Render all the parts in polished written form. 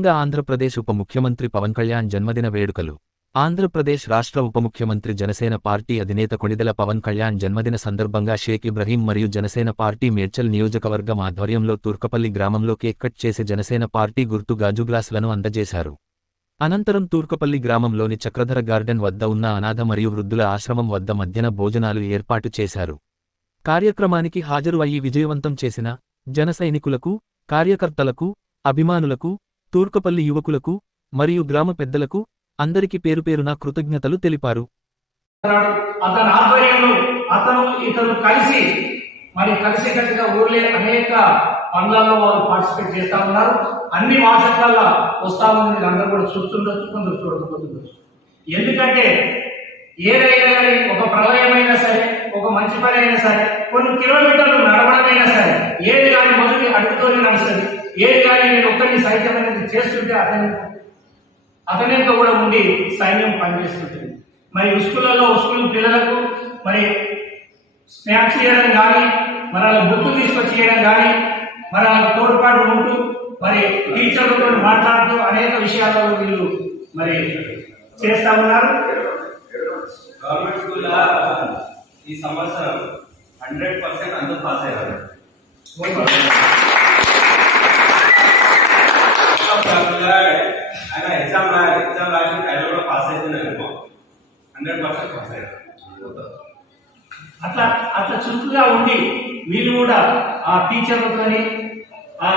ఘనంగా ఆంధ్రప్రదేశ్ ఉప ముఖ్యమంత్రి పవన్ కళ్యాణ్ జన్మదిన వేడుకలు. ఆంధ్రప్రదేశ్ రాష్ట్ర ఉప ముఖ్యమంత్రి జనసేన పార్టీ అధినేత కొణిదెల పవన్ కళ్యాణ్ జన్మదిన సందర్భంగా షేక్ ఇబ్రహీం మరియు జనసేన పార్టీ మేడ్చల్ నియోజకవర్గం ఆధ్వర్యంలో తూర్కపల్లి గ్రామంలో కేక్ కట్ చేసి జనసేన పార్టీ గుర్తు గాజు గ్లాసులను అందజేశారు. అనంతరం తూర్కపల్లి గ్రామంలోని చక్రధర గార్డెన్ వద్ద ఉన్న అనాథ మరియు వృద్ధుల ఆశ్రమం వద్ద మధ్యాహ్న భోజనాలు ఏర్పాటు చేశారు. కార్యక్రమానికి హాజరు అయ్యి విజయవంతం చేసిన జన సైనికులకు, కార్యకర్తలకు, అభిమానులకు, తూర్కపల్లి యువకులకు మరియు గ్రామ పెద్దలకు అందరికి పేరుపేరున కృతజ్ఞతలు తెలిపారు. అతని ఆధ్వర్యంలో ఇతను కలిసికట్టుగా ఊర్లే అనేక పనులలో వాళ్ళు పార్టిసిపేట్ చేస్తా ఉన్నారు. అన్ని వాట్సాప్లలో వస్తా ఉంది, మీరు అందరూ కూడా చూస్తుండొచ్చు, కొందరు చూడకపోతుండొచ్చు. ఎందుకంటే ఏదైనా కానీ ఒక ప్రళయమైనా సరే, ఒక మంచి పని అయినా సరే, కొన్ని కిలోమీటర్లు నడవడమైనా సరే, ఏది కానీ మొదటి అడుగుతోనే నడుస్తుంది. ఏది కానీ నేను ఒక్కరిని సైతం అనేది చేస్తుంటే అతనితో కూడా ఉండి సైన్యం పనిచేస్తుంటుంది. మరి స్కూల్ పిల్లలకు మరి స్నాక్స్ చేయడం కానీ, మరి వాళ్ళ బుక్ తీసుకొచ్చి చేయడం కానీ, మరి వాళ్ళ తోడ్పాటు ఉంటూ మరి టీచర్లతో మాట్లాడుతూ అనేక విషయాల్లో వీళ్ళు మరి చేస్తా ఉన్నారు. గవర్నమెంట్ స్కూల్ ఈ సంవత్సరం 100% అందరూ పాస్ అయ్యారు. ఆయన ఎగ్జామ్ రాసిన టైంలో కూడా పాస్ అవుతున్నారేమో, 100% పాస్ అయ్యారు. అట్లా చురుకుగా ఉండి వీళ్ళు కూడా ఆ టీచర్లతో, ఆ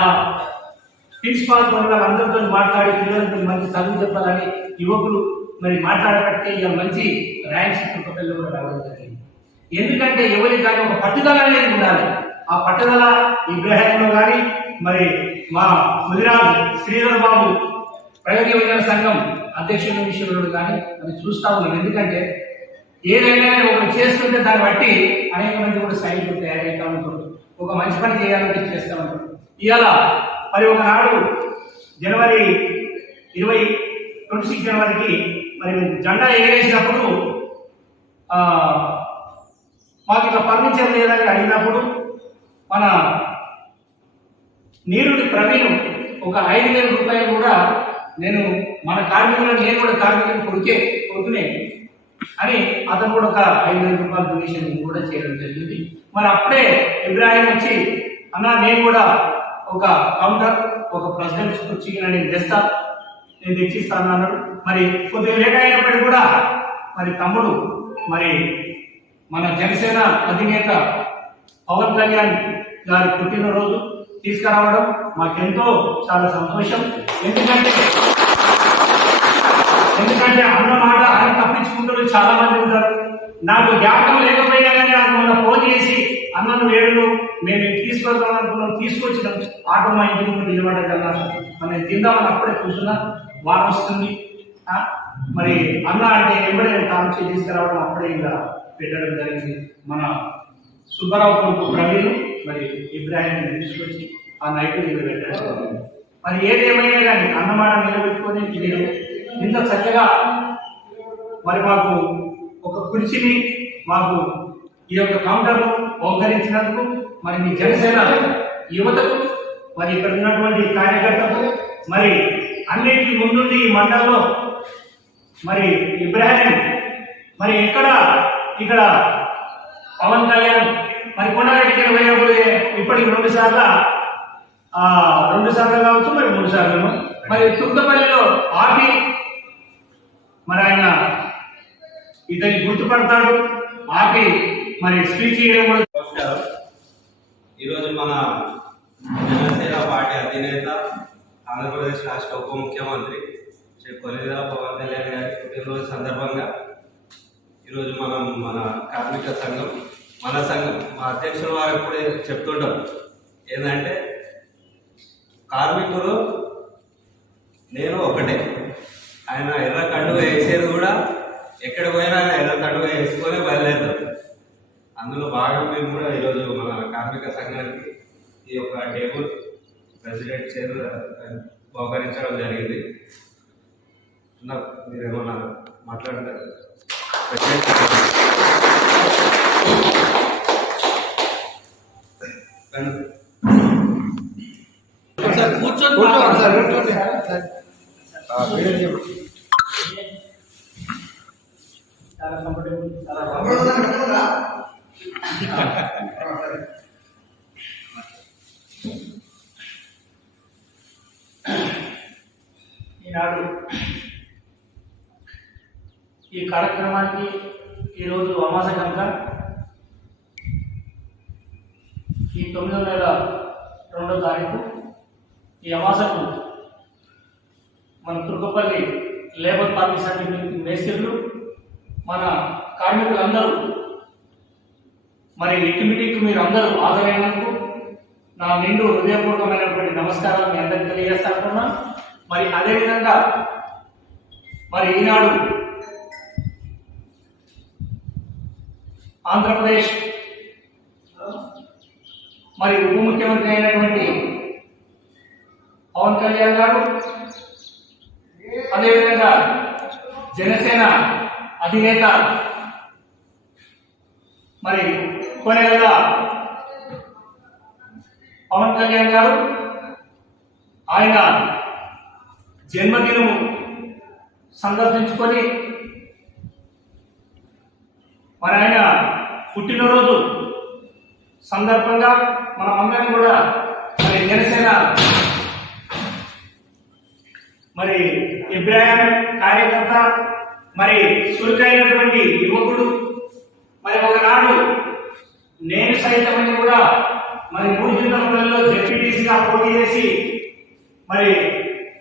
ప్రిన్సిపాల్ తో, వాళ్ళందరితో మాట్లాడి పిల్లలతో మంచి చదువు చెప్పాలని యువకులు మరి మాట్లాడబట్టే ఇక మంచి ర్యాంక్స్ పిల్లలు కూడా రావడం జరిగింది. ఎందుకంటే ఎవరికి కానీ ఒక పట్టుదల అనేది ఉండాలి. ఆ పట్టుదల ఇబ్రాహీంలో కానీ, మరి మా ముదిరాజ్ శ్రీధర్ బాబు ప్రగతి యువజన సంఘం అధ్యక్షుల విషయంలో కానీ అది చూస్తా ఉన్నాం. ఎందుకంటే ఏదైనా ఒకరు చేస్తుంటే దాన్ని బట్టి అనేక మంది కూడా సైనికులు తయారవుతా ఉంటారు. ఒక మంచి పని చేయాలంటే చేస్తూ ఉంటారు. ఇవాళ మరి ఒకనాడు జనవరి 26 జనవరికి మరి జెండా ఎగరేసినప్పుడు మాకు ఇక ఫర్నిచర్ లేదని అడిగినప్పుడు మన నీరుడి ప్రవీణ్ ఒక 5,000 రూపాయలు కూడా నేను కూడా కార్మికులను కొడుకునే అని అతను కూడా ఒక 5,000 రూపాయల డొనేషన్ కూడా చేయడం జరిగింది. మరి అప్పుడే ఇబ్రాహీం వచ్చి అన్న నేను కూడా ఒక కౌంటర్, ఒక ప్రెసిడెంట్ కుర్చీ నేను తెచ్చిస్తాను అన్నాడు. మరి కొద్దిగా లేట్ అయినప్పటికీ కూడా మరి తమ్ముడు మరి మన జనసేన అధినేత పవన్ కళ్యాణ్ గారి పుట్టినరోజు తీసుకురావడం మాకెంతో చాలా సంతోషం. ఎందుకంటే అన్నమాట ఆయన తప్పించుకుంటూ చాలా మంది ఉంటారు. నాకు జ్ఞాపకం లేకపోయినా కానీ నాకు మొన్న ఫోన్ చేసి అన్నను వేడును మేము తీసుకొద్దాం అనుకున్నాం, తీసుకొచ్చినాం. ఆటో మా ఇంటి ముందు నిలబడగలనా, మనం తిందామని అప్పుడే కూర్చున్నా, వారం వస్తుంది. మరి అన్న అంటే ఎంబడే తాను తీసుకురావడం అప్పుడే ఇలా పెట్టడం జరిగింది. మన సుబ్బారావు కొడుకు ప్రవీణ్ మరి ఇబ్రాహీం తీసుకొచ్చి ఆ నైట్ పెట్టడం. మరి ఏదేమైనా కానీ అన్నమాట నిలబెట్టుకొని మీరు ఇంత చక్కగా మరి మాకు ఒక కుర్చీని, మాకు ఈ యొక్క కౌంటర్ను బహుకరించినందుకు మరి మీ జనసేన యువతకు, మరి ఇక్కడ ఉన్నటువంటి కార్యకర్తలకు, మరి అన్నింటి ముందుండి ఈ మండలంలో మరి ఇబ్రాహీం మరి ఇక్కడ పవన్ కళ్యాణ్ మరి కొండగట్టికి పోయినప్పుడు ఇప్పటికి 2 సార్లు కావచ్చు, మరి 3 సార్లు మరి తుర్కపల్లిలో ఆపి మరి ఆయన ఇతన్ని గుర్తుపడతాడు, ఆపి మరి స్పీచ్ చేయడం కూడా. నమస్కారం. ఈరోజు మన జనసేన పార్టీ అధినేత, ఆంధ్రప్రదేశ్ రాష్ట్ర ఉప ముఖ్యమంత్రి శ్రీ కొణిదెల పవన్ కళ్యాణ్ గారి పుట్టినరోజు సందర్భంగా ఈరోజు మన కార్మిక సంఘం, మా అధ్యక్షుల వారు కూడా చెప్తుంటాం ఏంటంటే కార్మికులు నేను ఒకటే. ఆయన ఎర్ర కండువ వేసేది కూడా ఎక్కడ పోయినా ఎర్ర కండువ వేసుకొని బయలుదేరుతారు. అందులో భాగంగా మేము కూడా ఈరోజు మన కార్మిక సంఘానికి ఈ యొక్క టేబుల్ ప్రెసిడెంట్ చైర్ బహుకరించడం జరిగింది. మీరు ఏమన్నా మాట్లాడతారు? కూర్చొని చాలా కంఫర్టబుల్, చాలా బాగుంది. ఈనాడు ఈ కార్యక్రమానికి ఈరోజు అమాస కనుక ఈ 9వ నెల 2వ తారీఖు ఈ అమాసకు మన తుర్కపల్లి లేబర్ పార్టీ సర్టిఫికేట్ మేస్త్రులు మన కార్మికులందరూ మరి ఇంటిమిటికి మీరు అందరూ హాజరైనందుకు నా నిండు హృదయపూర్వకమైనటువంటి నమస్కారాలు మీ అందరికీ తెలియజేస్తానుకున్నా. మరి అదేవిధంగా మరి ఈనాడు ఆంధ్రప్రదేశ్ మరి ఉప ముఖ్యమంత్రి అయినటువంటి పవన్ కళ్యాణ్ గారు, అదేవిధంగా జనసేన అధినేత మరి కొనగల పవన్ కళ్యాణ్ గారు ఆయన జన్మదినం సందర్శించుకొని మరి ఆయన పుట్టినరోజు సందర్భంగా మనమందరం కూడా మరి జనసేన మరి ఇబ్రాహిం కార్యకర్త మరి చురుకైనటువంటి యువకుడు, మరి ఒకనాడు నేను సైతం కూడా మరి 3 జిల్లాలలో జెడ్పీటీసీగా పోటీ చేసి మరి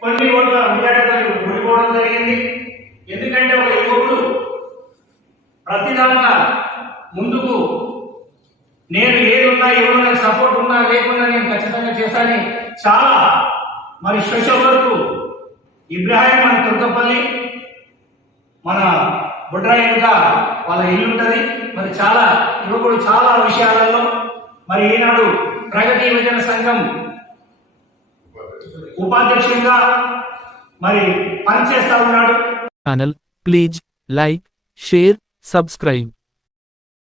కొన్ని ఓట్ల మెజారిటీతో ఓడిపోవడం జరిగింది. ఎందుకంటే ఒక యువకుడు ప్రతిదానిగా ముందుకు నేను ఏదున్నా ఎవరు నాకు సపోర్ట్ ఉన్నా లేకున్నా నేను ఖచ్చితంగా చేశానని చాలా మరి స్పెషల్ వరకు ఇబ్రాహిం మన తుర్కపల్లి మన బుడ్రాయిగా వాళ్ళ ఇల్లు ఉంటుంది. మరి చాలా యువకుడు చాలా విషయాలలో మరి ఈనాడు ప్రగతి యువజన సంఘం ఉపాధ్యక్షుడిగా మరి పనిచేస్తా ఉన్నాడు. Channel please like, share, subscribe.